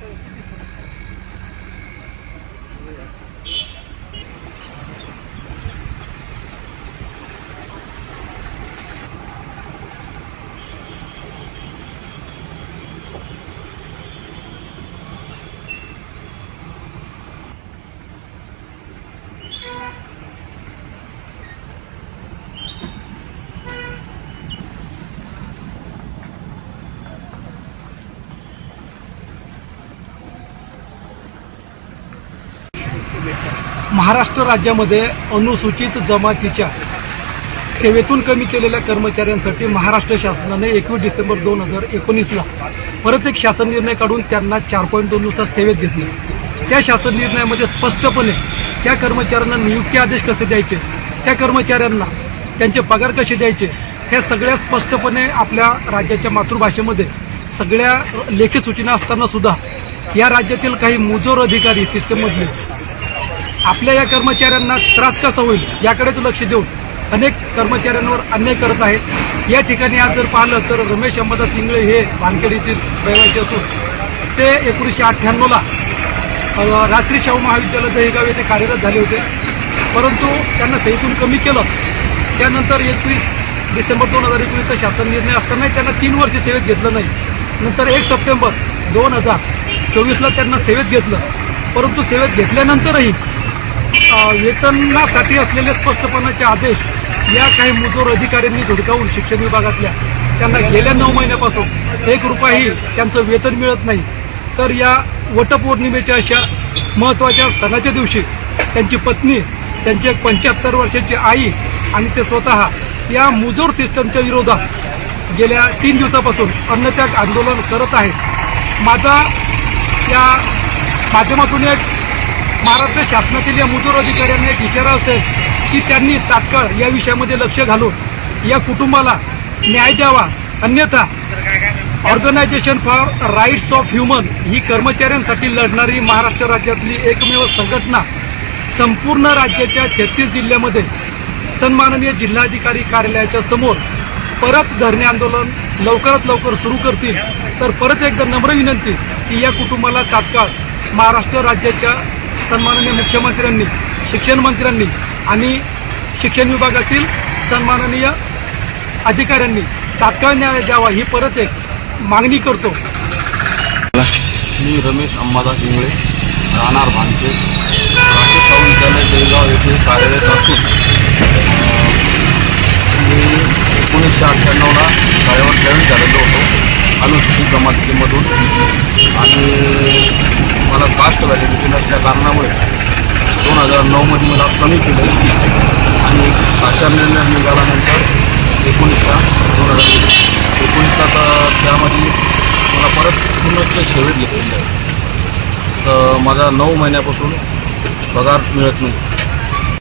So Maharashtra राज्यामध्ये अनुसूचित जमातीच्या सेवेतून कमी केलेल्या कर्मचाऱ्यांसाठी महाराष्ट्र शासनाने एकवीस डिसेंबर दोन हजार एकोणीसला परत एक शासन निर्णय काढून त्यांना चार पॉईंट दोननुसार सेवेत घेतलं. त्या शासन निर्णयामध्ये स्पष्टपणे त्या कर्मचाऱ्यांना नियुक्ती आदेश कसे द्यायचे त्या कर्मचाऱ्यांना त्यांचे पगार कसे द्यायचे हे सगळ्या स्पष्टपणे आपल्या राज्याच्या मातृभाषेमध्ये सगळ्या लेखी सूचना असताना सुद्धा या राज्यातील काही मुजोर अधिकारी सिस्टममधले आपल्या या कर्मचाऱ्यांना त्रास कसा होईल याकडेच लक्ष देऊन अनेक कर्मचाऱ्यांवर अन्याय करत आहेत. या ठिकाणी आज जर पाहिलं तर रमेश अंबादास सिंगळे हे भानखेड येथील रहिवासी असून ते एकोणीसशे अठ्ठ्याण्णवला अ, राजश्री शाहू महाविद्यालय दहीगाव येथे कार्यरत झाले होते. परंतु त्यांना सेवेतून कमी केलं. त्यानंतर एकवीस डिसेंबर दोन हजार एकोणीसचा शासन निर्णय असतानाही त्यांना तीन वर्ष सेवेत घेतलं नाही. नंतर एक सप्टेंबर दोन हजार चोवीसला त्यांना सेवेत घेतलं. परंतु सेवेत घेतल्यानंतरही वेतनासाठी असलेले स्पष्टपणाचे आदेश या काही मुजोर अधिकाऱ्यांनी धुडकावून शिक्षण विभागातल्या. त्यांना गेल्या नऊ महिन्यापासून एक रुपयाही त्यांचं वेतन मिळत नाही. तर या वटपौर्णिमेच्या अशा महत्त्वाच्या सणाच्या दिवशी त्यांची पत्नी त्यांची एक पंच्याहत्तर वर्षाची आई आणि ते स्वतः या मुजोर सिस्टमच्या विरोधात गेल्या तीन दिवसापासून अन्नत्याग आंदोलन करत आहेत. माझा या माध्यमातून एक महाराष्ट्र शासनातील या मुजोर अधिकाऱ्यांना एक इशारा असेल की त्यांनी तात्काळ या विषयामध्ये लक्ष घालून या कुटुंबाला न्याय द्यावा. अन्यथा organisation for rights of human ही कर्मचाऱ्यांसाठी लढणारी महाराष्ट्र राज्यातली एकमेव संघटना संपूर्ण राज्याच्या छत्तीस जिल्ह्यामध्ये सन्माननीय जिल्हाधिकारी कार्यालयाच्या समोर परत धरणे आंदोलन लवकरात लवकर सुरू करतील. तर परत एकदा नम्र विनंती की या कुटुंबाला तात्काळ महाराष्ट्र राज्याच्या सन्माननीय मुख्यमंत्र्यांनी शिक्षण मंत्र्यांनी आणि शिक्षण विभागातील सन्माननीय अधिकाऱ्यांनी तात्काळ न्याय द्यावा ही परत एक मागणी करतो. मी रमेश अंबादास इंगळे राहणार भानके राकेश शाहू बेळगाव येथे कार्यरत असून मी एकोणीसशे अठ्ठ्याण्णवला शाळेवर जॉईन झालेलो होतो अनुसूचित जमातीमधून. आणि मला कास्ट व्हॅलिडिटी नसल्या कारणामुळे दोन हजार नऊमध्ये मला कमी केलं. आणि साक्षर निर्णय निघाल्यानंतर एकोणीसचा दोन हजार एकोणीसचा तर त्यामध्ये मला परत पूर्णच सेवेत घेतलेलं आहे. तर माझा नऊ महिन्यापासून पगार मिळत नाही.